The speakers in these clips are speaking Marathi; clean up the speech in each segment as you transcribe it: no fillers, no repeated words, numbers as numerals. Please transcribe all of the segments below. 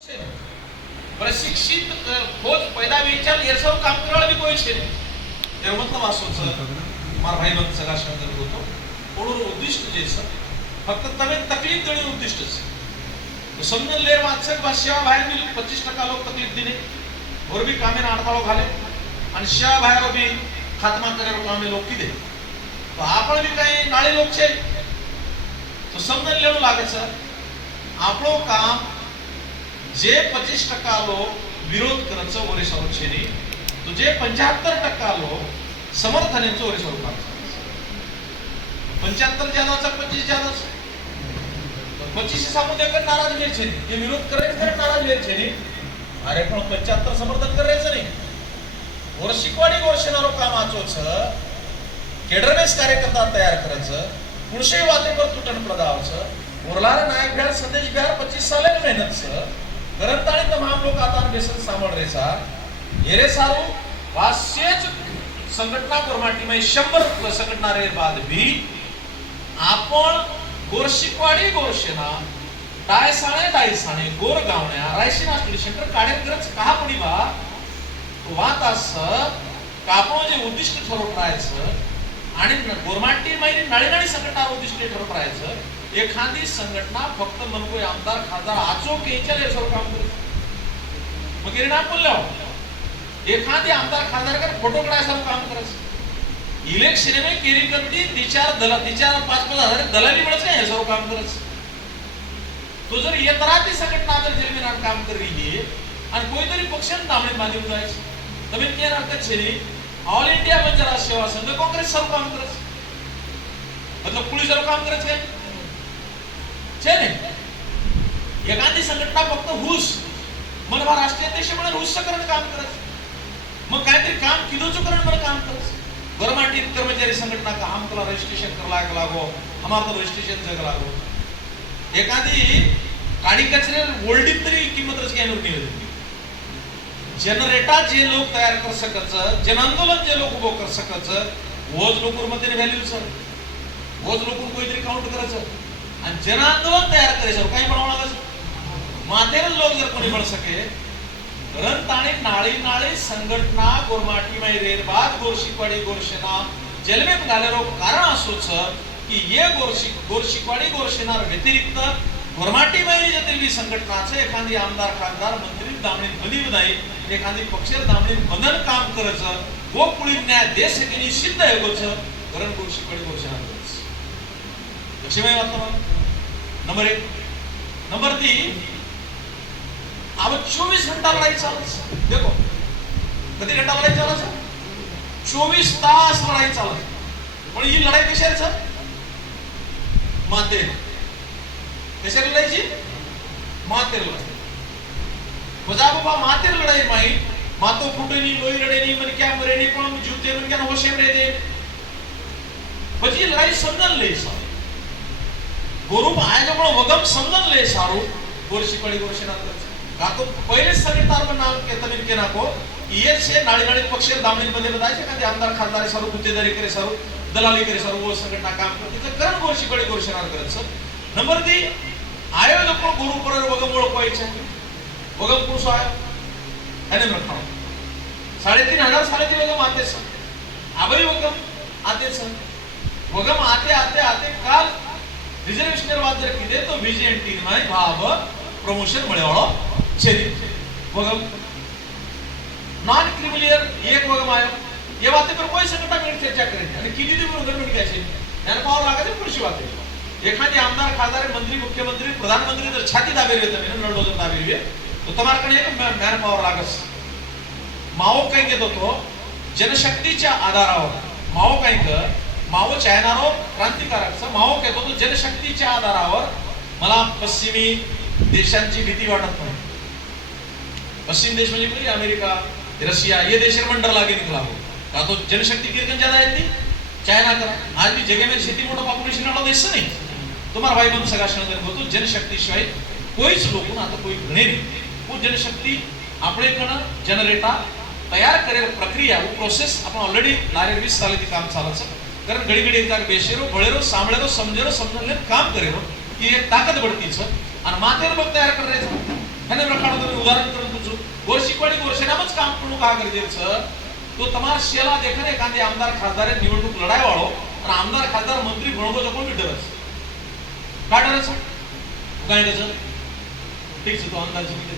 प्रशिक्षित फौज पैदा वेचाल ये सब काम करवाड़ा भी कोई छे ये मतलब आसो छ मार भाई बंद सगा शंकर होतो ओडोर उद्दिष्ट जे छ फक्त तमे तकलीफ देणे उद्दिष्ट छ तो समजून लेर वाचक बा सेवा बाहेर मी 25% लोक तकलीफ दिने और भी कामे ना अडथळो घाले आणि सेवा बाहेर भी खात्मा करे कामे लोक की दे तो आपण भी काही नाळे लोक छे तो समजून लेणो लागे छ आपलो काम जे 25% लोक विरोध करचं वरे सरू छेनी तो जे 75% लोक समर्थनाचं वरे सरू करतात 75 ज्यादाचा 25 ज्यादाचा 25 सामुदे कर नाराज वेळ छेनी हे विरोध करायचं तर नाराज वेळ छेनी अरे पण 75 समर्थन करायचं नाही वर शिकवाडी गोष्टीनारो काम आचो छ केडरबेस कार्यकर्ता तयार करायचं पुढशे वाते पर तुटन प्रदावचं उरलार नायक भेळ संदेश भेळ 25 साले मेहनत छ गरंताळी तमाम लोक आता बेसन सामोर रेचा येरे सारू वास्यच संघटना कोरमाटी में 100 संघटना रे बाद भी आपण गोरशिकवाडी गोरशेना डायसाणे गोर गावण्या रायशिना स्टडी सेंटर काढेल करच कहा पडी बा वात अस कापण जे उद्दिष्ट ठरवत राहायचं आणि गोरमाटी मैरी नळीनळी संघटना उद्दिष्ट ठरवत राहायचं एखादी संघटना फक्त मनकोय आमदार खासदार आचो केचले सर काम करे मग गिरी नाम बोललो एखादी आमदार खासदार कर फोटो काढाय सर काम करस इलेक्शन में केरी करती तिचार 5-5 हजार दलाली मिळच काय सर काम करस तो जर येतराती संघटना जर जमीन काम कर रही है आणि कोणतरी पक्षान दामणे बांधी उदायच तमे केर अर्थ छेनी ऑल इंडिया बंजारा सेवा संघ काँग्रेस सर काम करस मतलब पुलिस सर काम करस काय छेने एखादी संघटना फक्त हुस मनवा राष्ट्रीय अध्यक्ष म्हणून हुस करण काम करत मग काहीतरी काम किलोचं करण म्हणून काम करत गरमाटी कर्मचारी संघटना का हम कला रजिस्ट्रेशन करला लागो हमार तो रजिस्ट्रेशन जग लागो एखादी काडी कचरे ओल्डीत तरी किंमत रच काय नव्हती जनरेटा जे लोक तयार कर सकच जन आंदोलन जे लोक उभो कर सकच वोज लोक मध्ये व्हॅल्यू सर वोज लोक कोणीतरी काउंट करायचं आणि जन आंदोलन तयार करायचं काही बनावं लागायचं मातेर लोक जर कोणी बन सके रंताणी नाळी संघटना गोरमाटी मै रेरबाद गोरशिकवाडी गोरशेना जलमेत घालेरो कारण असोच की ये गोरशिकवाडी गोरशेना व्यतिरिक्त गोरमाटी मै जतरी संघटनाचे एखादी आमदार खासदार मंत्री दामणी बदी नाही एखादी पक्षेर दामणी बंधन काम करायचं वो पुढील न्याय देश की सिद्ध आहे गोच कारण गोरशिकवाडी गोरशेना लक्ष्मी वर्तमान नंबर 1 नंबर 3 अब 24 घंटा लड़ाई चालस देखो किती घंटा लड़ाई चालस 24 तास लड़ाई चालस पण ही लड़ाई कशावर छ माते कशावर लढायची मातेर लढाई बजा बाबा मातेर लढाई माई मातो फुटेनी लोई रडेनी मन क्या मरेनी पण जीवते मन क्या होशे रे दे પછી લડાઈ સમજન લે સારું गुरु आयला पण वगम समजन ले सारू गोरशिकवाडी गोरशेना काको पहिले संघटनार नाम के तमिन के नाको ये से नाळी पक्षेर दामणी मध्ये बदायचे का आमदार खासदार सारू गुत्तेदारी करे सारू दलाली करे सारू वो संघटना काम करते कारण गोरशिकवाडी गोरशेना करत नंबर 3 आयोजक गुरु पर वगम ओळखायचे वगम पुरुष आयो आणि रखा 3.5 सालाची वगम आते स आबई वगम आते स वगम आते काल रिजर्वेशन वाद जर किदे तो विजेएनटी में भाव प्रमोशन मिळवाळो छेदी वगम नॉन क्रिमिलियर एक वगम आयो ये बातें पर कोई संघटना मिल चर्चा करे आणि किती दिवस गव्हर्नमेंट घ्यायचे त्याला पावर लागायचे पुढची बात एखादी आमदार खासदार मंत्री मुख्यमंत्री प्रधानमंत्री जर छाती दाबेली होते ना नळडो जर दाबेली तो तुम्हारकडे एक मॅन पावर लागस माओ काय घेत होतो जनशक्तीच्या आधारावर माओ काय कर माओ चायनारो क्रांतिकारक माओ कहतो तो जनशक्तीच्या आधारावर मला पश्चिमी देशांची भीती वाटत नाही पश्चिम देश म्हणजे कोणी अमेरिका रशिया ये देश मंडल लागे निकला हो का तो जनशक्ति किरकन ज्यादा है चाइना का आज भी जगह में शेती मोठा पॉप्युलेशन वाला देश नाही तुम्हारा भाई बंद सगळा शहर होतो जनशक्ती शिवाय कोईच लोक ना आता कोई गणे नाही वो जनशक्ती आपले कण जनरेटा तयार करेल प्रक्रिया वो प्रोसेस आपण ऑलरेडी 20 साल काम चालचं कारण घडी घडी एकदा बेशेरो बळेरो सांभळेरो समजेरो समजले काम करेरो ही एक ताकद बढ़ती छ आणि मातेर लोक तयार करायचं ह्याने प्रकार तुम्ही उदाहरण करून तुझं गोरशिकवाडी गोरशेनामच काम करू का गरजेचं तो તમાર શેલા દેખને કાંદે આમદાર ખાસદારે નિવડણूक લડાઈ વાળો અને આમદાર ખાસદાર મંત્રી ભણવો તો કોણ ડરસ का डरस काय त्याचं ठीक છે તો આમદાર સમિતિ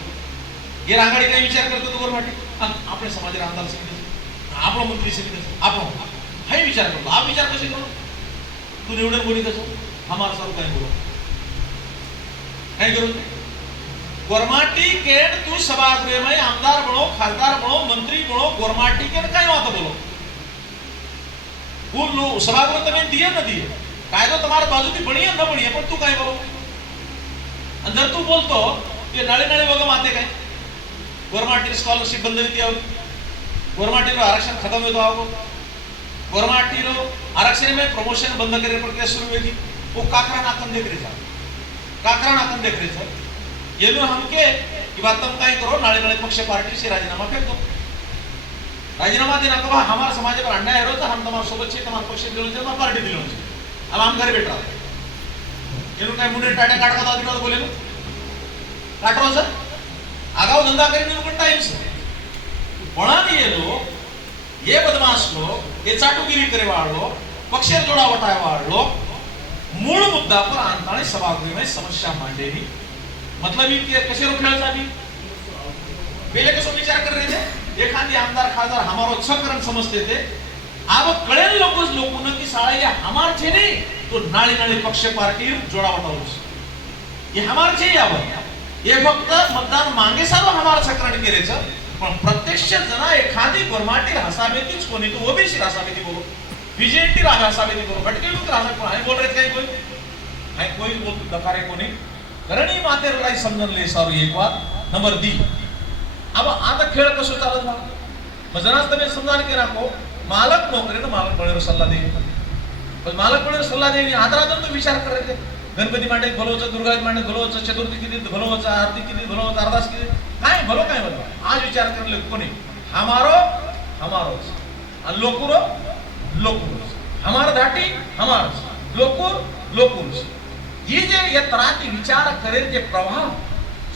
એ રાંગાડી કઈ વિચાર કરતો તો ગોરમાટી આપણે સમાજના આમદાર સમિતિ આપણો મંત્રી સમિતિ આપણો હાઈ વિચાર કરતો આ વિચાર કશે કરો તું નિવડણ બોલી કશો हमारा सारू काय बोलो काय करू गोरमाटी केड तू सभागृह में आमदार बनो खासदार बनो मंत्री बनो गोरमाटी केड काय बात बोलो वो लो सभागृह तुम्हें दिए न दिए कायदो तुम्हारे बाजू की बनी है न बनी है पर तू काय बोलो अंदर तू बोलतो ये नाळे नाळे वगैरे माते काय गोरमाटी स्कॉलरशिप बंद होती आओ गोरमाटी रो आरक्षण खत्म होतो आओ गोरमाटी रो आरक्षण में प्रमोशन बंद करे प्रक्रिया शुरू होगी वो काकरा नाकन देख रहे काकरा नाकन देख रहे ये लो हमके कि बात तुम काय करो नाळे नाळे पक्ष पार्टी से राजीनामा फेंक दो राजीनामा देना कहा हमारा समाज पर अन्याय है तो हम तुम्हारे सोबत छे तुम्हारे पक्ष दिलों से पार्टी दिलों से अब हम घर बैठ रहा ये लो काय मुंडे टाटा काट का दादी बोले लो काटरो सर आगाव धंधा करेंगे उनको टाइम से बड़ा ये लोग ये बदमाश लोग ये चाटुगिरी करे वाले लोग पक्ष जोड़ा वटाए वाले लोग मूल मुद्दा पर आंतरिक सभागृह में समस्या मांडेगी मतलब ये कैसे रोकण्याचा भी पहले कसं विचार कर रहे थे एक आदि आमदार खासदार हमारो छकरण समझते थे अब कळेल लोगों की साला ये हमार छे नहीं तो नाळी नाळी पक्ष पार्टी जोड़ा वटावस ये हमार छे यावर ये फक्त मतदान मागे सारो हमार छकरण केरेचं पण प्रत्यक्ष जना एखादी गोरमाटी हसाबेतीच कोणी तो ओबीसी हसाबेती बोलो बीजेपी हसाबेती बोलो भटके लोग हसा कोण आहे बोल रहे काही कोई बोल दकारे कोणी करणी माते लढाई समजून ले सारू एक बात नंबर दी अब आता खेळ कसो चालत बा मग जरा तुम्ही समजान के राखो मालक नोकरीने मालक बळेरो सल्ला दे पण मालक बळेरो सल्ला दे आदरा तो विचार करायचे गणपती मांडे भलोच दुर्गा मांडे भलोच चतुर्थी किती भलोच आरती किती भलोच अरदास किती काय भलो आज विचार करले कोणी हमारो और लोकुरो हमारा धाटी हमारा लोकुर ये जे या तराती विचार करे जे प्रवाह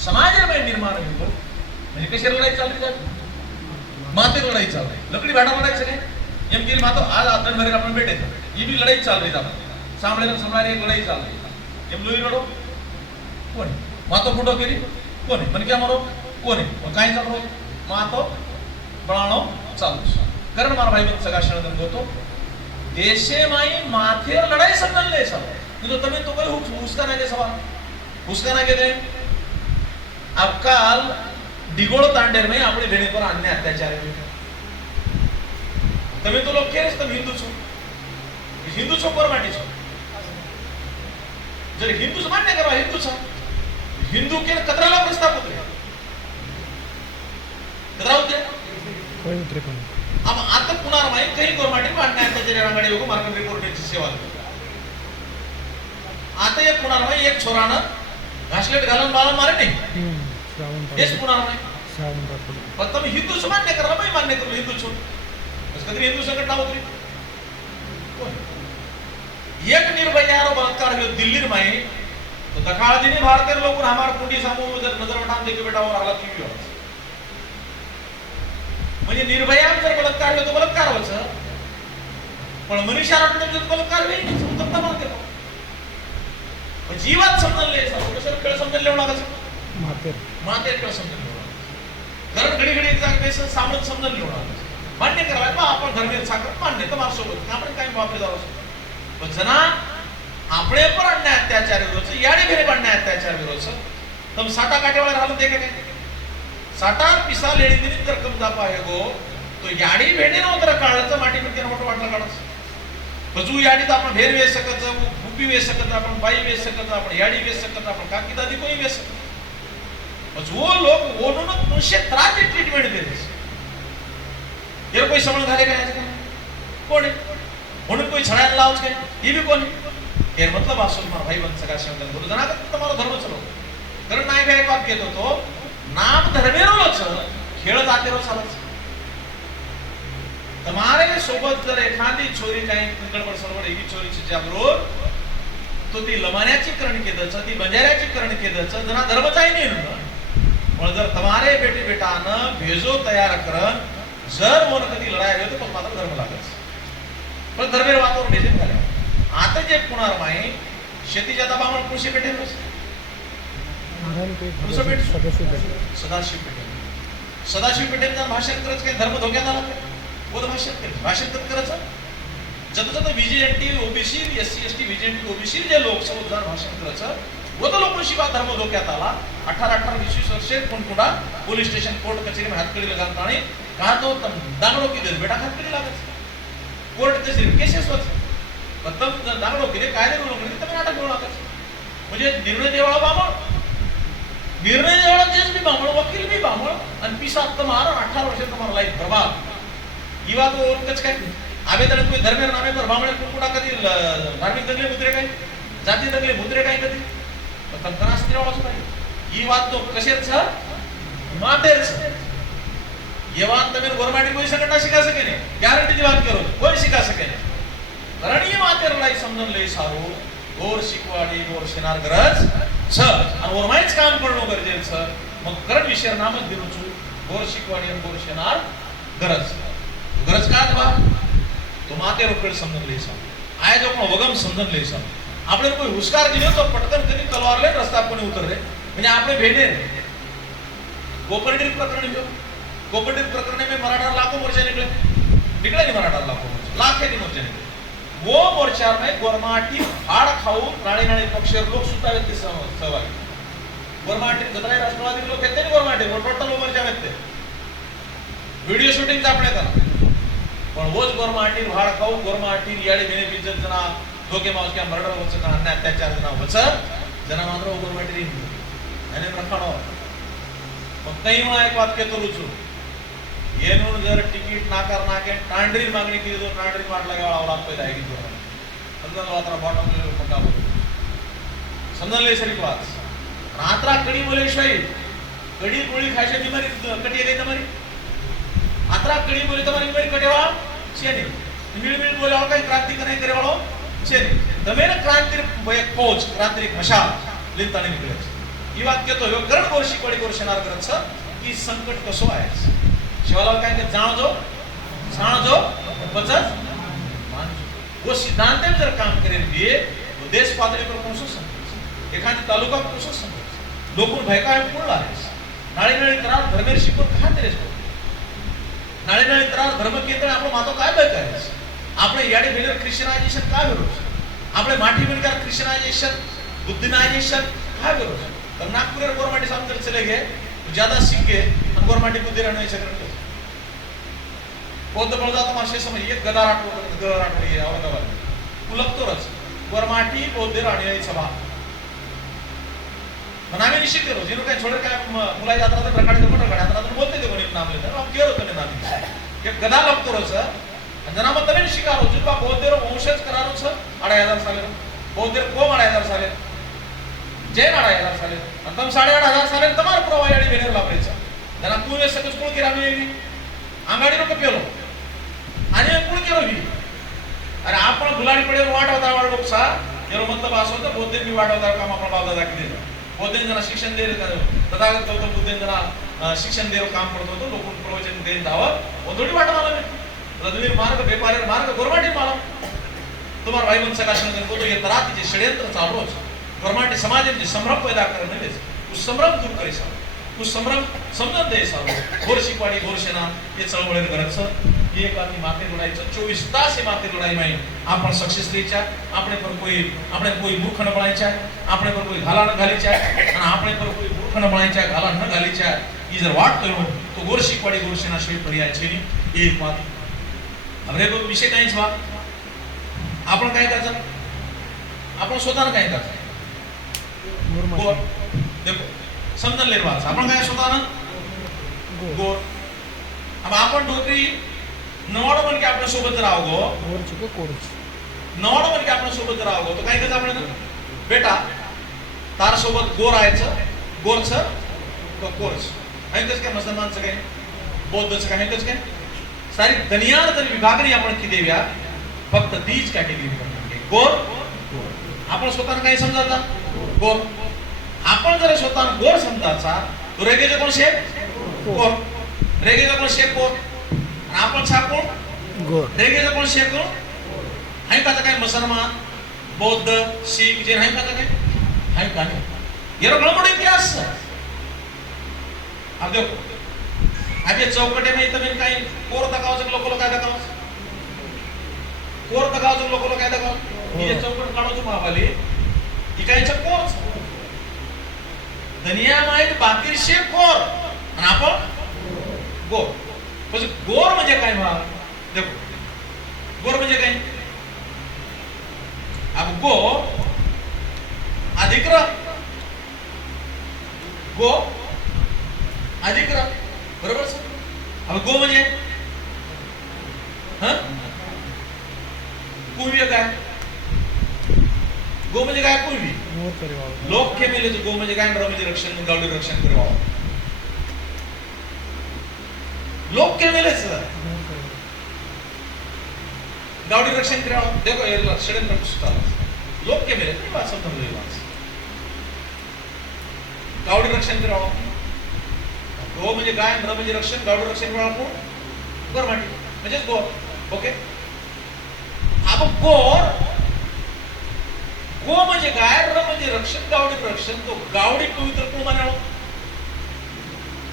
समाज में निर्माण होतो म्हणजे कशी लढाई चालली जाते माते लढाई चाल रही लकड़ी भाटा लढाई चले एम की मातो आज आदन भरे आपण भेटे ये भी लढाई चाल रही था सामने एक लढाई चाल रही एम लोई लढो कोण मातो फुटो केली कोण पण क्या मारो कोण काय चाल रहो मातो बनाणो चालू कारण मारा भाई बन सगा शरण होतो देशे माई माथे लढाई समजन ले सब तो तभी तो कोई उसका ना के सवाल उसका ना के दे अब काल डिगोळ तांडेर में आपली भेणी पर अन्य अत्याचार तभी तो लोग केस तुम हिंदू छो गोरमाटी छो जर हिंदू मान्य करवा हिंदू के कतराला प्रस्ताव होते कतरा होते कोई उतरे पण अब आता पुणार माई काही गोरमाटी अन्याय अत्याचार रंगाडी होको मार्केट रिपोर्टिंग सेवा आता एक पुणार माई एक छोरानं घासलेट घालून बाला मारे नाही हेच पुणार माई पण तुम्ही हिंदू मान्य करा माई मान्य करू हिंदू छो कधी हिंदू संकट ना उतरी एक निर्भयारो बलात्कार हुयो दिल्ली में तो दखाड़ दिनी भारतीय लोग हमार कुंडी समूह नजर उठान देके बेटा और हालत की हो म्हणजे निर्भया जर बलात्कार हुयो तो बलात्कार होच पण मनीषा राठोड जर बलात्कार होई समजता मानते पण जीवात समजले कसं खेळ समजले होणार कसं माते खेळ समजले होणार कारण घडी घडी एक जाग बेस सामने समजले होणार मान्य करायला आपण धर्मीय साखर मान्य तर मार्सोबत आपण काय वापरे जाऊ पण जना आपणे पर अन्याय अत्याचार विरोध याडे भेरे अन्याय अत्याचार विरोध तुम साटा काटेवाला राहून देखे काय साटा पिसा लेडी दिनी तर कम जा पाए गो तो याडी भेणे न उतर काढलं माटी मध्ये मोठं वाटलं काढस बजू याडी तर आपण भेर वेच सकत भूपी वेच सकत आपण बाई वेच सकत आपण याडी वेच सकत आपण काकी दादी कोई वेच सकत बस वो लोग वो नो मुझसे त्रास ट्रीटमेंट देते ये कोई समझ घाले काय कोण म्हणून कोई छळायला लावच काय हे भी कोण हे मतलब आसोल मार भाई बन सका शब्द बोलू जना का तुम्हारा धर्म चलो कारण नाही काय बात घेतो तो नाम धर्मेरोच खेळ जातेरो चालच तुम्हारे सोबत जर एखादी छोरी काही गडबड सरबड ही चोरीची जागरूक तो ती लमाण्याची करण केदच ती बंजाऱ्याची करण केदच जना धर्मचाही नाही ना पण जर तुम्हारे बेटी बेटानं भेजो तयार करन जर मोन कधी लढाई होतो पण मात्र धर्म लागत पण धर्मेर वातावरण भेजेन झाले आता जे पुणार माई शेतीच्या दबावावर कृषी पेठेल सदाशिव पेठेल भाषण करत काही धर्म धोक्यात आला बोध भाषण करायचं जत VJNT OBC SC ST VJNT OBC जे लोक संविधान भाषण करायचं वत लोक शिवा धर्म धोक्यात आला 18-20 वर्षे कुणकुडा पोलीस स्टेशन कोर्ट कचेरी में हातकडी लगान ताणी कहा तो दांगडो की दे बेटा हातकडी लागत कोर्ट ते केसेस होत तम दांगडो की कायदे उल्लंघन तम नाटक होऊ लागत म्हणजे निर्णय देवाळा बामळ निर्णय देवाळा जेच भी बामळ वकील भी बामळ आणि पिसात तमार 18 वर्ष तुम्हारा लाइफ बर्बाद ई बात और कच काय आवेदन कोई धर्मेर नामे पर बामळे कुणकुडा कधी धार्मिक दंगले मुद्रे काय जाती दंगले मुद्रे काय कधी तंत्रास देवाळाच पाहिजे ई बात तो कशेच छ मातेच ये बात तमें गवर्नमेंट कोई संगठन शिका सके ने गॅरंटी ची बात करो कोई शिका सके ने कारण ये मातेर लाई समजून लई सारो गोर शिकवाडी गोर शेनार गरज छ आणि वरमायच काम करणं गरजेचं छ मग करंट विषय नामच दिरूचू गोर शिकवाडी आणि गोर शेनार गरज का बा तो मातेर उकळ समजून लई सारो आय जो पण वगम समजून लई सारो આપણે કોઈ હુસ્કાર દીધો તો પટકન કરી તલવાર લઈને રસ્તા પર ઉતર રે म्हणजे આપણે भेटे कोपर्डी प्रकरण जो कोपर्डी प्रकरण में मराठा लाखों मोर्चे निकले नहीं मराठा लाखों मोर्चे लाखे की मोर्चे निकले वो मोर्चा में गोरमाटी हाड़ खाऊ राणी राणी पक्षेर लोग सुतावे ते सहभागी गोरमाटी गदराई राष्ट्रवादी लोग येते नहीं गोरमाटी वो टोटल मोर्चा में थे वीडियो शूटिंग आपने करा पण वोच गोरमाटी हाड़ खाऊ गोरमाटी याडी बेने बिजत जना धोके माउस क्या मर्डर होच का अन्याय अत्याचार जना होच जना मात्र गोरमाटी आणि रखाडो मग काही वेळा एक वाक्य करू छु येनून जर तिकीट नाकार नाके टांडरी मागणी केली तो टांडरी मारला गेला आवला पैदा आहे की समजन वात्रा बॉटम पक्का बोल समजन ले सरी बात रात्रा कडी बोले शाही कडी गोळी खायचे बीमारी कटी गई तुम्हारी आत्रा कडी बोले तुम्हारी बीमारी कटेवा छे नहीं मिल बोले और कहीं क्रांति नहीं करे वालो छे नहीं तमे ने क्रांति एक फौज क्रांति एक मशाल लिंताने निकले ये बात कहतो यो करण गोर शिकवाडी गोर शेनार करत छ की संकट कसो आहे शिवालाल काय के जाणजो बचत मानजो वो सिद्धांत में जर काम करेल दिए तो देश पातळी पर कसो संकट एखादी तालुका कसो संकट लोकून भयका पुळला आहे नाळी नाळी करार धर्मेर शिकून का तेरेस नाळी नाळी करार धर्म केंद्र आपलो मातो काय भय करायस આપણે याडे વેલર ક્રિશ્ચનાઇઝેશન का विरोध આપણે માટી વેલર क्रिश्चियनाइजेशन बुद्धिनाइजेशन का विरोध तो नागपुर गवर्नमेंट सामने चले गए ज्यादा सीख गए और गवर्नमेंट बुद्धि रहने से करते बौद्ध बळजा तो मासे समज एक गदाराट गदाराट ये औरंगाबाद उलगतो रच गवर्नमेंट बौद्ध राणी सभा बनावे निश्चित करो जिनो काय छोड़े काय मुला जात्रा तो प्रकार के मोटर गाड्या आता बोलते ते कोणी नाम लेता हम केरो तने नाम एक गदा लगतो रच जना मत तने शिकारो जुबा बौद्धर वंशज करारो छ 2500 साले बौद्धर को 2500 साले जैन 2500 साले आणि तम 8500 साले तमार प्रवायाडी वेनेर लापरेचा जना तू हे सगळं कोण केला मी आंगाडी नको पेलो आणि कोण केलो मी अरे आपण गुलाडी पडे वाटवता वाढ सा जेरो मतलब असो तर बौद्ध मी वाटवता काम आपण बाबा दाखी दे बौद्ध जना शिक्षण दे रे तथागत गौतम बुद्ध जना शिक्षण देरो काम करतो तो लोक प्रवचन देन दावा वो थोडी वाट मला रजवीर मार्ग व्यापारी मार्ग गवर्नमेंट माला तुम्हारा भाई बन सका शंकर को तो ये तरात जे षड्यंत्र चालू है गवर्नमेंट समाज में संभ्रम पैदा करने दे उस संभ्रम दूर करे सा उस संभ्रम समझ दे सा घोर शिकवाडी घोर सेना ये चळवळेर गरज ये एक आदमी माथे लढाईचं 24 तास हे माथे लढाई में आपण सक्सेस लेचा આપણે पर कोई मूर्ख न बनायचा આપણે पर कोई घाला न घालीचा અને આપણે पर कोई मूर्ख न बनायचा घाला न घालीचा ई जर वाट करू तो घोर शिकवाडी घोर सेना शेत पर्याय છે ની एक बात हमरे को विषय काहीच वा आपण काय करायचं आपण स्वतःला काय करायचं गोर देखो समजन ले बात आपण काय स्वतःला गोर अब आपण डोकरी नवड बन के आपण सोबत राहावो गोर चुके कोर्स नवड बन के आपण सोबत राहावो तो काय करायचं आपण बेटा तार सोबत गोर आयचं गोरचं तो कोर्स ऐकच काय मुसलमानचं काय बौद्धचं काय ऐकच काय सारी दुनिया तरी विभागणी आपण की देव्या फक्त तीच कॅटेगरी मध्ये गोर आपण स्वतःला काय समजायचा गोर आपण जर स्वतःला गोर समजायचा तो रेगेचा कोण शेप कोर, रेगेचा कोण शेप कोर, आणि आपण छाप कोण गोर, रेगेचा कोण शेप कोण हाय का काय मुसलमान बौद्ध शीख जे हाय का काय हाय का नाही येरो गळमड इतिहास अब देखो अभी चौकटे में इतने काय कोर दाखवायचं लोकला काय दाखवायचं कोर दाखवायचं लोकला काय दाखवायचं ही चौकट काढायचं महाबाली ही कायचं कोर दुनिया माहित बाकी शेप कोर आणि आपण गोर म्हणजे गोर म्हणजे काय मग देखो गोर म्हणजे काय अब गो अधिक्रम गो अधिक्रम बरोबर सर अब गो म्हणजे पूर्वी काय गो म्हणजे काय पूर्वी लोक के मेले तो गो म्हणजे काय म्हणजे रक्षण गावडी रक्षण करावं लोक के मेले सर गावडी रक्षण करावं देखो ये षड्यंत्र पुस्तक लोक के मेले नाही वाचत नाही वाच गावडी रक्षण करावं गो म्हणजे काय र म्हणजे रक्षण गावडी रक्षण करावं कोण गोर माटी म्हणजे गोर ओके अब गोर गो म्हणजे काय र म्हणजे रक्षण गावडी रक्षण तो गावडी पवित्र कोण मानावं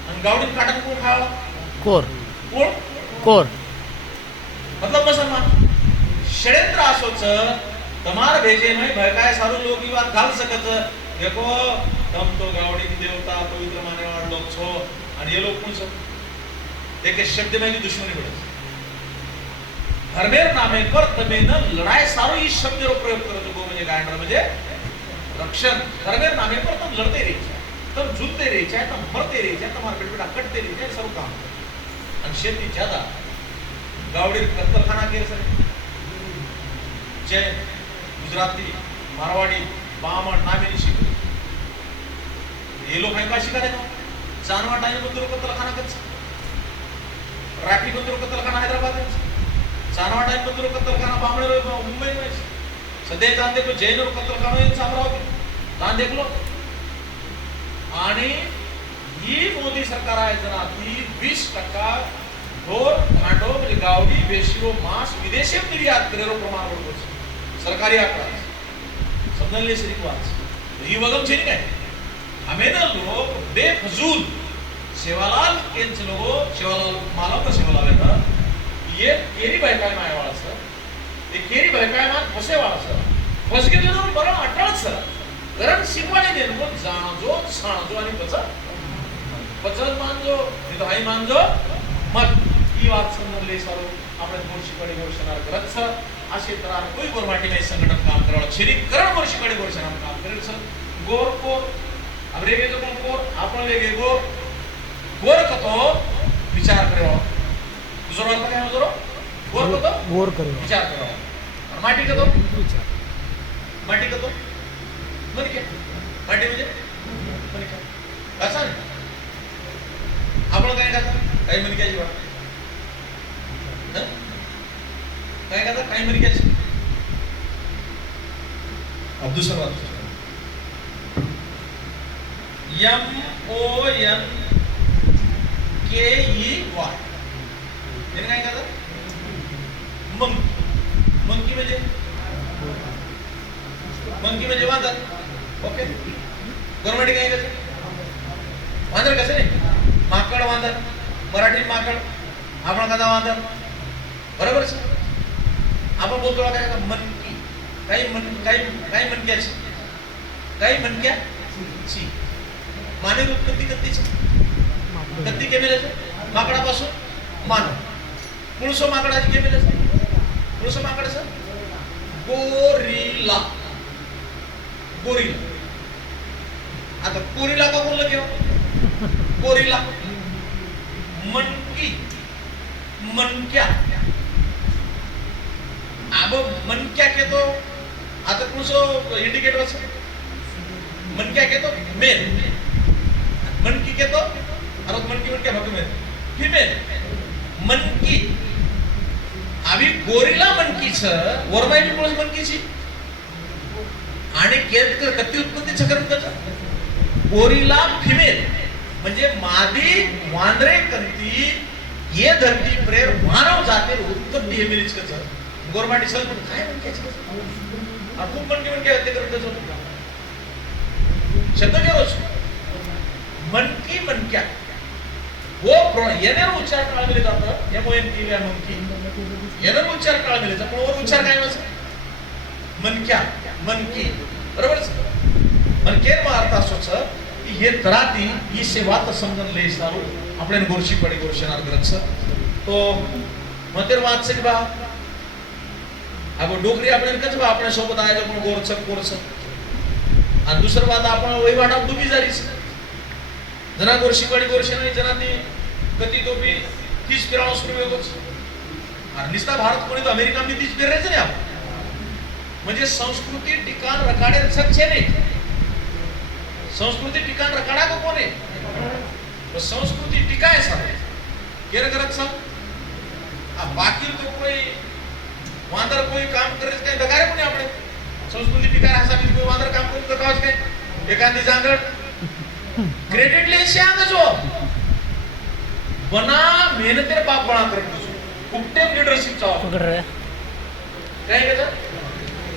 आणि गावडी काटन कोण खावं कोर कोण कोर मतलब मुसलमान षड्यंत्र असोच तमार भेजे में भयकाय सारू लोग ई बात घाल सकत देखो तम तो गावडी की देवता पवित्र माने वाला लोग छो आणि ये लोग कोण छो एक शब्द में की दुश्मनी पड़े धर्मेर नामे पर तमे न लड़ाई सारू इस शब्द रो प्रयोग करतो गो म्हणजे काय म्हणजे रक्षण धर्मेर नामे पर तुम लड़ते रही तुम झूलते रही चाहे तुम मरते रही चाहे तुम्हारे पेट पेटा कटते रही चाहे सब काम आणि शेती ज्यादा गावडी कत्तलखाना केले सर जैन गुजराती मारवाडी बामण नामेनी शिकले ये लोग हैं का शिकारे ना जानवा टाइम बंदूर कत्तलखाना कच राठी बंदूर कत्तलखाना हैदराबाद में जानवा टाइम बंदूर कत्तलखाना बामणे मुंबई में सध्या जान देखो जैन और कत्तलखाना इन अमरावती जान देख लो आणि ही मोदी सरकार आहे जना ती 20% ढोर भांडो म्हणजे गावडी बेशिरो मांस विदेशी निर्यात करेरो प्रमाण बरोबर सरकारी आकडा समजले श्रीवास ही वगम छे काय हमें ना लोग बेफजूल सेवालाल केंच लोग सेवालाल माला का सेवालाल है ना ये केरी बायकाय माय वाला सर ते केरी बायकाय मान फसे वाला सर फस गेले ना बरं अटळ सर कारण शिकवाने देन पण जाणजो साणजो आणि पचन मानजो तो हाई मानजो मत ही बात समजले सारो આપણે गोरशीकडे घोषणा करत सर असे तर कोई गोरमाटी में संगठन काम करावं शरीकरण गोरशीकडे घोषणा काम करेल सर गोर को अब रेगे तो कौन गोर आपण लेगे गोर कतो विचार करेवा दुसरा अर्थ काय होतो गोर कतो गोर करेवा विचार करावा आणि माटी कतो विचार माटी कतो म्हणजे काय माटी म्हणजे काय असं आपण काय करता काही म्हणजे काय जीवा काय करता काही म्हणजे काय अब दूसरा बात MONKEY काय करता मंकी म्हणजे वांदर ओके गवर्नमेंट काय करते वांदर कसं नाही माकड वांदर मराठी माकड आपण कदा वांदर बरोबर सर आपण बोलतो काय का मनकी काही मनक्याची काही मनक्या ची मानवी उत्पत्ती कत्तीची कत्ती केमेल्याची माकडापासून मानव पुळसो माकडाची केमेल्याची पुळसो माकडाचं गोरिला आता गोरिला का बोललं किंवा गोरिला मनकी मनक्या अब मनक्या के तो आता पुळसो इंडिकेटर असं मनक्या के तो मेल मनकी के तो अरे मनकी भाग मेल फीमेल मनकी अभी गोरिला मनकीच वरबाई बी पुळस मनकीची आणि कत्ती उत्पत्ती चक्र गोरिला फिमेल म्हणजे मादी वांद्रे कंती ये धरती प्रेर मानव जाते उत्पत्ती हे मिलीच कच गवर्नमेंट सल पण काय म्हणते आपण पण घेऊन काय ते करत होतो शब्द केवच मनकी मनक्या वो येणे उच्चार काळ मिले जातं एमओएनकी या मनकी येणे उच्चार काळ मिले जातं पण वर उच्चार काय वाजता मनक्या मनकी बरोबर मनकेर अर्थ असोच की हे तराती ही सेवा तर समजून लई सारू आपण गोरशी पडे गोरशनार ग्रंथ तो मंदिर वाचसे बा आपण डोकरी आपण कच बा आपल्या सोबत आहे पण गोरचक गोरचक आणि दुसरं बात आपण वही वाटा दुबी जारीस जना गोरशी पडे गोरशे नाही जना ती कती तो भी 30 फिराव सुरू होतोच आणि निस्ता भारत कोणी तो अमेरिका मी 30 फिरायचं नाही आपण म्हणजे संस्कृती ठिकाण रकाडे सकचे नाही संस्कृती ठिकाण रकाडा को कोण आहे संस्कृती टिकाय सारे केर करत सब बाकी तो कोई वांदर कोई काम करे काय दगारे कोणी आपण संस्कृती टिकाय असा कोई वांदर काम करू तर काच काय एखादी जांगड क्रेडिट ले सांग जो बना मेहनतेर बाप बळा करत कुठे लीडरशिप चा काय केलं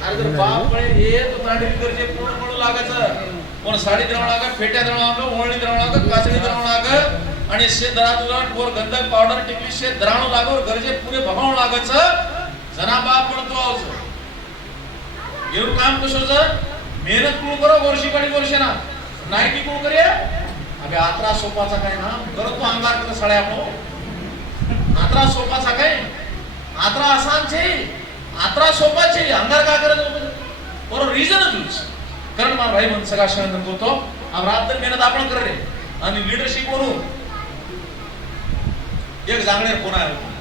अरे जर बाप बळे हे तो नाडी गरजे पूर्ण म्हणू लागायचं कोण साडी द्रावण लागा फेट्या द्रावण लागा ओळणी द्रावण लागा काचडी द्रावण लागा आणि शे दरात वर गंधक पावडर टिकली शे द्रावण लागावर गरजे पुरे भगावण लागायचं जना बाप म्हणतो आवच येऊन काम कसोचं मेहनत कुळ करो वर्षी काढी वर्षना नाही की कुळ करे अबे आत्रा सोपाचा काय ना करतो अंगार कर सळ्या आपण आत्रा सोपाचा काय आत्रा आसान छे आत्रा सोपाचे अंगार का करत बरोबर रीजन तुझ कारण मार भाई मन सगळा शांत होतो अब रात दिन मेहनत आपण कर रे आणि लीडरशिप म्हणू एक जांगडे कोण आहे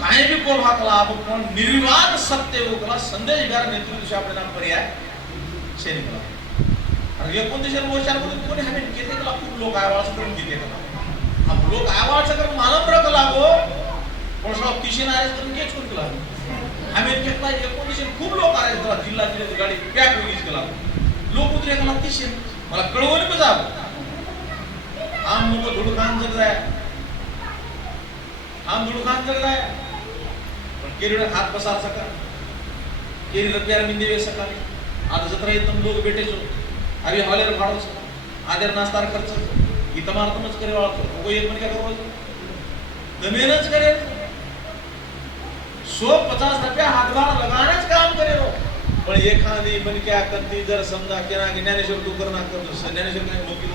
काय भी कोण हाकला आपण निर्विवाद सत्य होकला संदेशगार नेतृत्व आपले नाम पर्याय शेनिकला आणि 29 वर्षांपूर्वी कोणी हमें केते कला खूप लोक आवाज करून घेते कला अब लोक आवाज करून मालम रख लागो पण सब किशन आहे करून के छोड कला हमें केतला 19 खूप लोक आले तर जिल्हा जिल्ह्याची गाडी पॅक होईच कला लोक उतरे कला किशन मला कळवून पण जाव आम लोक धुडखान जग जाय आम धुडखान जग जाय पण केरीडा हात पसार सका केरीला प्यार मिंदे वे सका आज जत्रा एकदम लोक भेटेचो अभी हॉलेर भाडो आदर नास्तार खर्च इतमार्थमच करे वाळतो वो एक मन क्या करो जमीनच करे 150 रुपया हातभार लगानेच काम करे रो पण एखादी मन क्या करती जर समजा केना ज्ञानेश्वर तू करना कर ज्ञानेश्वर काय मोकी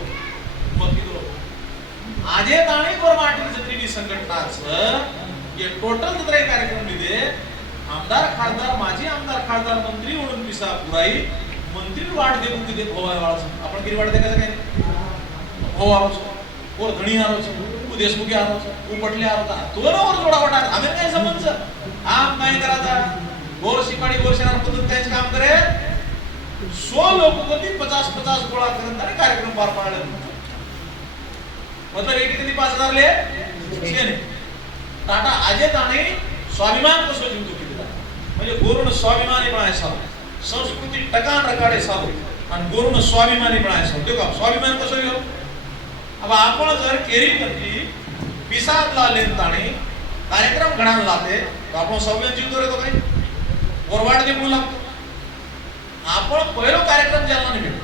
आजे ताणी कोरमाटी जत्रेची संघटनाच ये टोटल जत्रे कार्यक्रम लिदे आमदार खासदार माजी आमदार खासदार मंत्री म्हणून पिसा पुराई मंत्री वाट देऊन किती भोवाय वाळाच आपण किती वाट देखायचं काय भोवारोच कोर धणी हारोच तू देशमुखी हारोच तू पटले हारोच तो नवर जोडा वाटा आम्ही काय समज आम काय करायचा गोर शिपाडी गोरशनार पद्धत कायच काम करे 100 लोक कधी 50 गोळा करत आणि कार्यक्रम पार पाडले मतलब एक किती 5000 ले छेने टाटा आजे ताणे स्वाभिमान कसो जिंकतो किती म्हणजे गोरुन स्वाभिमानी बनायचा संस्कृती टकान रकाडे साधो आणि गोरुन स्वाभिमानी बनायचा देखो स्वाभिमान कसो यो अब आपण जर केरी करती पिसातला लेन ताणे कार्यक्रम घडान लाते तो आपण स्वाभिमान जिंकतो रे तो काय वरवाड दे बोला आपण पहिलो कार्यक्रम जालना ने भेटो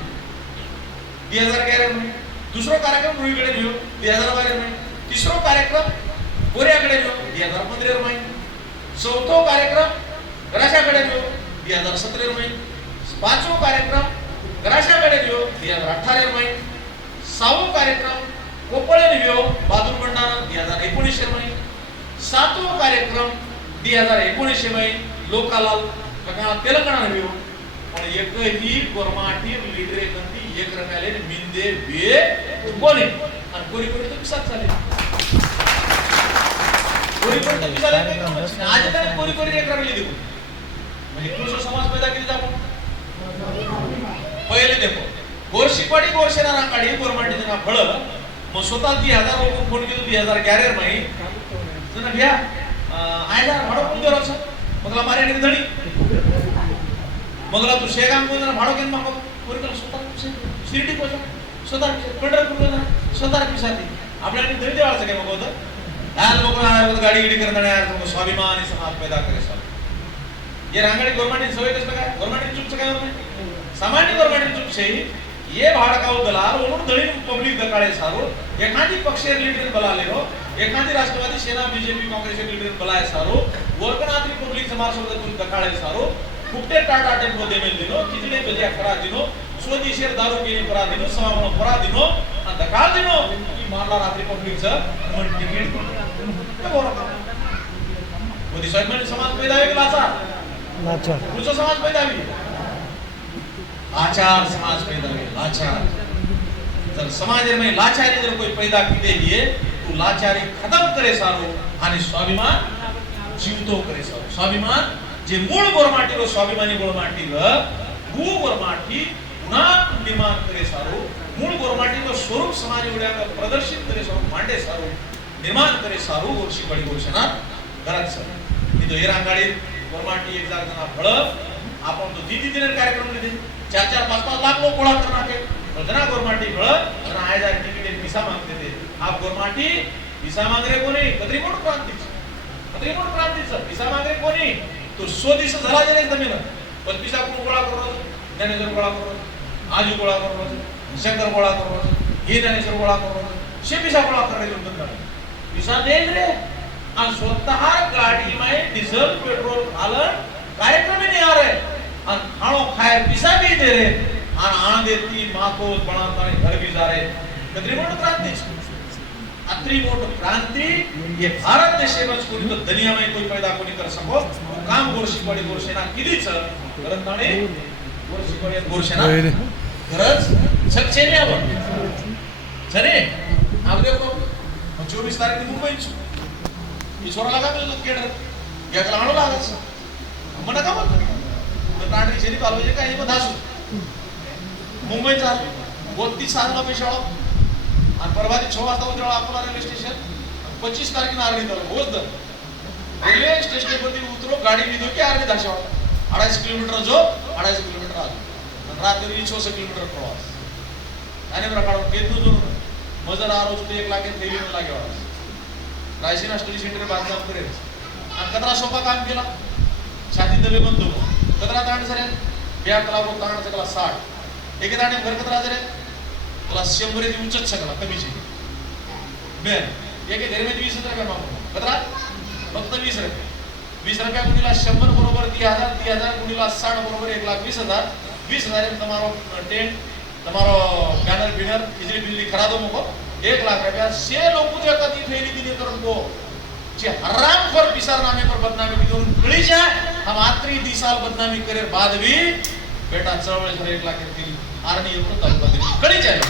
2011 मध्ये दुसरो कार्यक्रम रुईकडे लियो 2012 मध्ये तिसरो कार्यक्रम कोऱ्याकडे लियो 2015 मध्ये चौथो कार्यक्रम गराशाकडे लियो 2017 मध्ये पाचवो कार्यक्रम गराशाकडे लियो 2018 मध्ये सहावो कार्यक्रम कोपळे लियो बादूर भंडारा 2019 मध्ये सातवो कार्यक्रम 2019 मध्ये लोकालाल तेलंगणा लियो पण एकही कोरमाटी लीडर कंदी एक रकाले मिंदे वे कोणी आणि कोरी कोरी तर पिसात झाले कोरी कोरी तर पिसाले आज तक कोरी कोरी एक रकाले देखो म्हणजे कृष्ण समाज पैदा केली आपण पहिले देखो गोरशिपाडी गोरशेना रांगाडी कोरमाटी जना फळ मग स्वतः 3000 लोक फोन केलो 2011 मध्ये जना घ्या आयदार भाडो कोण देरोच मगला मारे आणि धडी मगला तू शेगाम कोण भाडो केन मग कोरी कल स्वतः शिर्डी कोसा स्वतः पंढरपूरला स्वतः पिसाते आपल्याला दळी देवाचं काय मग होतं यार लोक गाडी गिडी करताना यार तुमको स्वाभिमान आणि समाज पैदा करे सब ये रांगडी गवर्नमेंट सवय कसं काय गवर्नमेंट चुपचं काय होतं सामान्य गवर्नमेंट चुपसे ये भाडकाऊ दलाल म्हणून दळी पब्लिक दकाळे सारो एखादी पक्षीय लीडर बलाले हो एखादी राष्ट्रवादी सेना बीजेपी काँग्रेस लीडर बलाय सारो वर्गनात्री पब्लिक समाज सोबत दकाळे सारो फुकटे टाटा टेम्पो देमेल दिनो किजले बलिया खरा दिनो स्वदेशीर दारू पिणे परा दिनो समावण परा दिनो आणि दकाळ दिनो की मारला रात्री पब्लिकचं मन तिकीट ते बोरा का मोदी साहेब समाज पैदा होईल लाचार कुठचा समाज पैदा होईल लाचार समाज पैदा होईल लाचार जर समाज में लाचारी जर कोई पैदा की दे तो लाचारी खत्म करे सारो आणि स्वाभिमान जीवतो करे सारो स्वाभिमान जे मूळ गोरमाटी स्वाभिमानी गोरमाटी भू गोरमाटी पुन्हा निर्माण करे सारो मूळ गोरमाटी स्वरूप समाज एवढ्या प्रदर्शित करे सारो मांडे सारो निर्माण करे सारो वर्षी बडी घोषणा करत सर मी तो हिरांगाडी गोरमाटी एक जागना फळ आपण तो दीदी दिने कार्यक्रम मध्ये 4-5 लाख लोक गोळा करणार के रजना गोरमाटी फळ आणि आयदार तिकीट पिसा मागते ते आप गोरमाटी पिसा मागरे कोणी कत्रीमोड क्रांतीचं पिसा मागरे कोणी तो स्वदेश झाला जरे जमीन पण पिसा कोण गोळा करू ज्ञानेश्वर गोळा करू आजू गोळा करू शंकर गोळा करू हे ज्ञानेश्वर गोळा करू शे पिसा गोळा करायचं पिसा देल रे आणि स्वतः गाड़ी में डीजल पेट्रोल खालन कार्यक्रम ही नहीं आ रहे और खाणो खाए पिसा भी दे रहे और आन देती माँ को बनाता घर भी जा रहे कत्रीमोड क्रांति अत्रीमोड क्रांति ये भारत देश में कोणी तो दुनिया में कोई पैदा कोणी कर सको काम गोरशी पडी गोरशेना कितीच करंताने गोरशी पडी गोरशेना गरज सच्चे ने अब चले आप देखो 24 तारीख को मुंबई ये छोरा लगा तो केडर या कलाणो लागच मना का मत तो टांडरी शेरी पालवे काय हे दासू मुंबईचा 32 सालला पेशाळो आणि परवादी 6 वाजता उतरला अकोला रेल्वे स्टेशन 25 तारखेला आरणी झालं होत रेल्वे स्टेशन वरती उतरो गाडी लिदो की आरणी दाशा 2.5 किलोमीटर जो 2.5 किलोमीटर आलो रात्री 600 किलोमीटर प्रवास आणि प्रकार केतू जो मजर आ रोज 1 लाख थैली लागे रायसीना स्टडी सेंटर बांधकाम करेल आणि कतरा सोपा काम केला छाती दबे बंदो कतरा ताण सरे ब्या कला को ताण सकला 60 एक ताणे घर कतरा जरे तुला 100 ची उच्च सकला कमीची बेन एक घर में 20 रुपये मागो कतरा फक्त 20 रुपये 20 रुपया गुणिला 100 बरोबर 3000 गुणिला 60 बरोबर 1,20,000 20,000 તમારો ટેન્ટ તમારો બેનર બિનર बिजली बिजली खरा दो मुको 1 लाख रुपया से लोगों ने कदी फेरी दी करून को जे हराम पर पिसार नामे पर बदनामी की गळी जाए हम आत्री 20 साल बदनामी करे बाद भी बेटा चळवळ झरे 1 लाख दी आरणी येतो तालुका गळी जाए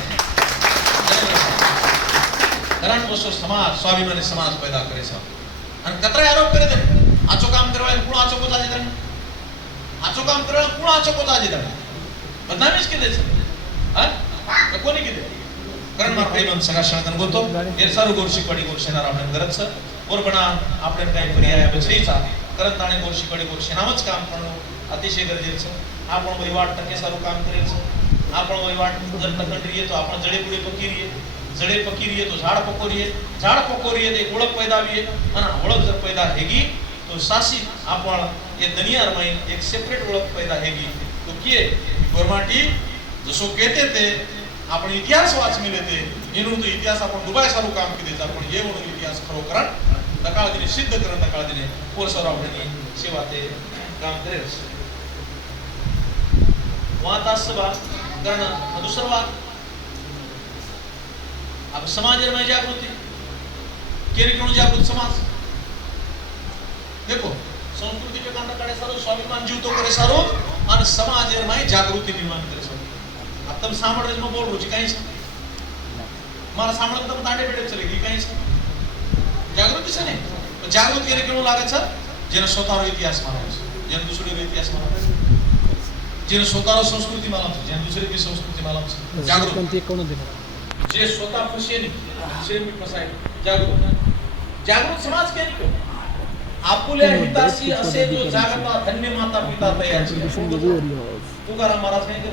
कारण वसो समाज स्वाभिमानी समाज पैदा करे सा आणि कतरा आरोप करे दे आचो काम करवाय कोण आचो को जाजे दन आचो काम करवाय कोण आचो को जाजे दन बदनामीच केले हा कोणी केले कारण मार भाई मन सगळा शांतन गोतो हे सारू गोरशी पडी गोरशेनार आपण गरज ओरबणा आपण काही पर्याय बचईचा कारण ताणे गोरशी पडी गोरशेनामच काम करणं अतिशय गरजेचं आपण वही वाट टके सारू काम करेल आपण वही वाट जर कंट्री येतो आपण जडे पकीर येतो झाड पकोरी ये ते ओळख पैदा होई आणि ओळख जर पैदा हेगी तो सासी आपण ये दुनिया में एक सेपरेट ओळख पैदा हेगी तो किए गोरमाटी जसो कहते थे आपण इतिहास वाच मिले थे इन्होंने तो इतिहास आपण दुबाई सारू काम केले आपण ये म्हणून इतिहास खरोखर दकाळ दिने सिद्ध करून दकाळ दिने पोर सर आपण सेवा ते काम करे वात असबा कारण दुसरा बात अब समाज में जागृति केरी जागृत समाज देखो संस्कृति के कांड काढे सारो स्वाभिमान जीवतो करे सारो आणि समाज में जागृति निर्माण करे सारो अब तुम सामने में बोल रोजी कहीं मारा सामने तुम तांडे बेटे चलेगी कहीं जागृति से नहीं जागृत केरी क्यों लागत सर जेने स्वतःरो इतिहास मानव जेने दुसरे इतिहास मानव जेने स्वतःरो संस्कृती मानव जेने दुसरे की संस्कृती मानव जागृत कोणती कोण देणार जे स्वतः फसेनी से मी फसाय जागृत समाज के नहीं आपुल्या हिताशी असे जो जागता धन्य माता पिता तयार तुकाराम महाराज काय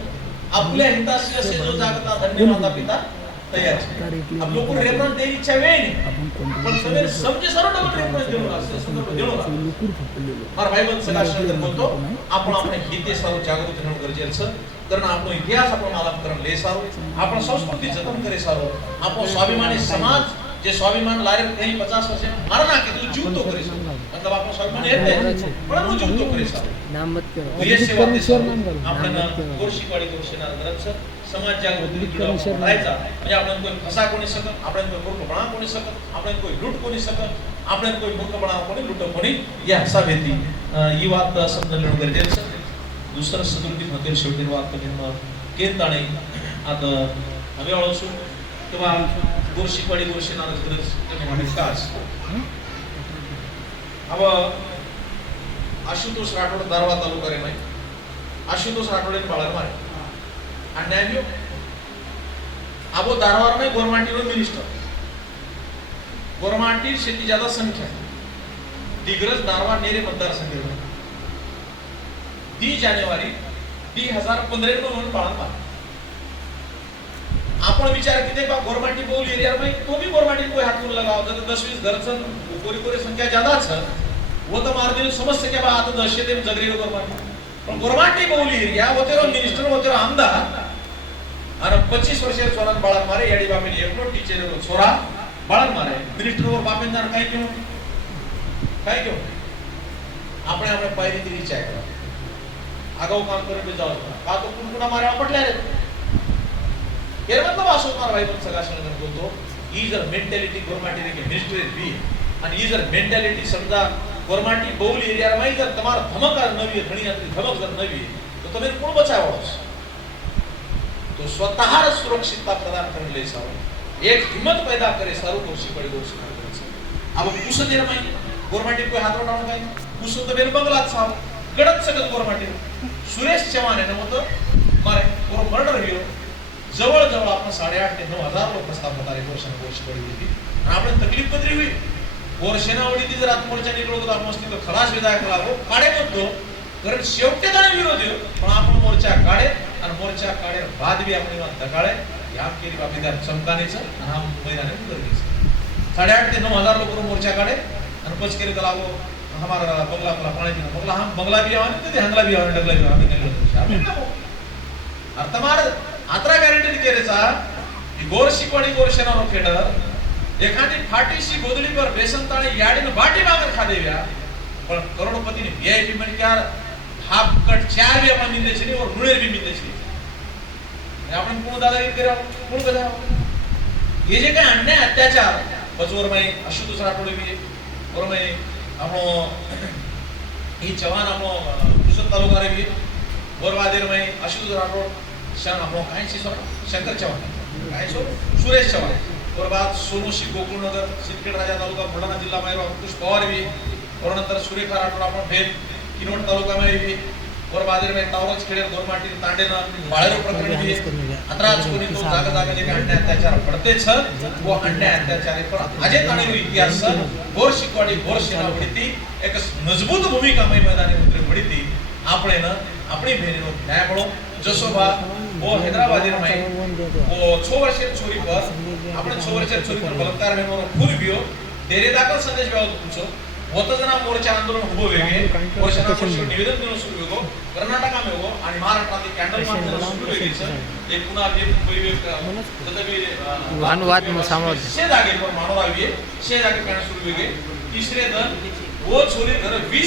आपल्या हिताशी असे जो जागता धन्य माता पिता तयार છે આપ લોકો રેફરન્સ દેની ઈચ્છા વે નહીં પણ તમે સમજી સરો ડબલ રેફરન્સ દેણો છે સંદર્ભ દેણો મારા ભાઈબંધ સગા શબ્દ બોલતો आपण આપણે हिते सारो जागृत રહેવું ગરજેલ છે कारण આપણો ઇતિહાસ આપણો નામકરણ લે સારો આપણો સંસ્કૃતિ જતન કરે સારો આપણો સ્વાભિમાની સમાજ જે સ્વાભિમાન લારે કઈ 50 વર્ષે માર નાખે તો જીવતો કરે છે मतलब આપણો સ્વાભિમાન એટલે પણ હું જીવતો કરે સારો નામ મત કરો પ્રિય સેવા આપણે કોર્શીવાડી કોર્શના ગ્રંથ समाज जागृती करायचा म्हणजे आपण कोणी फसा कोणी शकत आपण कोणी मूर्खपणा कोणी शकत आपण कोणी लूट कोणी शकत आपण कोणी मूर्खपणा कोणी लूट कोणी या हसावेती ही बात समजणं गरजेचं दुसरं सदृढी मध्ये शेवटी वाक्य घेणं केंदाणे आता हवे आळसू किंवा गोरशीवाडी गोरशीना गरज कमी विकास अब आशुतोष राठोड दारवा तालुका रे नाही आशुतोष राठोडे बाळा मारे अन्याय भी अब दारवार में गवर्नमेंट मिनिस्टर गवर्नमेंट शेती ज्यादा संख्या दिग्रज दारवा नेरे मतदार संघ 10 जानेवारी 2015 म्हणून बाळा आपण विचार किती बा गवर्नमेंट बोल एरिया में तो भी गवर्नमेंट कोई हाथ लगाओ तो 10-20 घर सन कोरी कोरी संख्या ज्यादा छ वो तो मार दे समस्या के बाद 10 ते जगरी गवर्नमेंट पण गवर्नमेंट बोल एरिया वो तेरो मिनिस्टर वो तेरो आमदार અને 25 વર્ષીય છોરાને બાળક મારે યાડી બાપીની એકલો ટીચરનો છોરા બાળક મારે મિનિસ્ટર ઓર બાપેન્દાર કાઈ કેવું આપણે આપણે પહેરીથી વિચાર કરો આગળ કામ કરીને જાવ કા તો કુણકુણા મારે આપટલે રે એર મતલબ આસો મારા ભાઈ બન સગા સંગન બોલતો ઈઝર મેન્ટાલિટી ગવર્નમેન્ટ રે કે મિનિસ્ટર બી અને ઈઝર મેન્ટાલિટી સમજા ગવર્નમેન્ટ બહુલ એરિયામાં ઈઝર તમાર ધમક નવી ઘણી ધમક નવી તો તમે કોણ બચાવવાનો છે तो स्वतः सुरक्षितता प्रदान करने ले सारो एक हिम्मत पैदा करे सारो कोशी पड़ी दोषी अब कुछ देर में गवर्नमेंट कोई हाथ उठावण काय कुछ तो बेर बंगलात साव गडत सगळ गवर्नमेंट सुरेश चव्हाण ने मत मारे और मर्डर हियो जवळ जवळ आपण 8.5 ते 9,000 लोक प्रस्ताव बतारे वर्षाने कोशी पड़ी होती आणि आपण तकलीफ पत्री हुई वर्षाने ओडी ती जर आत्मोर्चा निकलो तो आपण मस्ती तो खलास विधायक लागो काढे म्हणतो कारण शेवटे जाणे विरोधी पण आपण मोर्चा काढे आणि मोर्चा काढे बाद भी आपण दकाळे या केली बाबतीदार चमकानेच आणि हा मैदाने गरजेचं 8.5 ते 9,000 लोक मोर्चा काढे आणि पच केले तर लागो हमारा बंगला पाणी बंगला हम बंगला भी आवाने ते हंगला भी आवाने डगला भी आवाने केलं और तमार आत्रा गॅरंटी केलेचा गोरशीवाडी गोरशेना रोकेडर एखादी फाटीशी गोदडी पर बेसन ताळे याडीने बाटी मागर खादेव्या पण करोडपतीने वीआईपी म्हणजे क्या हाफ कट 4 भी अपन मिलने चाहिए और रुड़े भी मिलने चाहिए आपण कोण दादागिरी करा कोण बजा ये जे काय अन्याय अत्याचार बजवर में आशुतोष राठोड भी और में आपो ई जवान आपो कुसुम तालुका रे भी बोरवादेर में आशुतोष राठोड शान आपो काय छी शंकर चव्हाण काय छो सुरेश चव्हाण और बाद सोनोशी गोकुळनगर सिद्धखेड राजा तालुका बुलढाणा जिल्हा में अंकुश पवार भी और नंतर सुरेखा राठोड आपण भेद किनवट तालुका में भी और बादर में तावरच खेडे गोरमाटी तांडेना बाळेरो प्रकरण भी अतराज कोणी तो जागा जागा जे अन्याय अत्याचार पडते छ वो अन्याय अत्याचार पर अजय ताणेरो इतिहास गोरशीवाडी गोरशेना वडीती एक मजबूत भूमिका में मैदानी उतरे पडीती આપણે ન આપણી બહેનનો ન્યાય મળો જસોબા वो हैदराबाद में वो 6 वर्षीय छोरी पर આપણે 6 वर्षीय छोरी पर बलात्कार में खून बियो डेरे दाखल संदेश व्याव तुमचो होतं जना मोर्चा आंदोलन उभो वेगे वर्षाना वर्ष निवेदन देणं सुरू वेगो कर्नाटका में हो आणि महाराष्ट्रात कॅन्डल मार्च सुरू वेगेच एक पुन्हा एक पहिवे तदबी अनुवाद में सामोर से जागे पर मानव आविये से जागे कॅन्डल सुरू वेगे तिसरे दन वो छोरी घर 20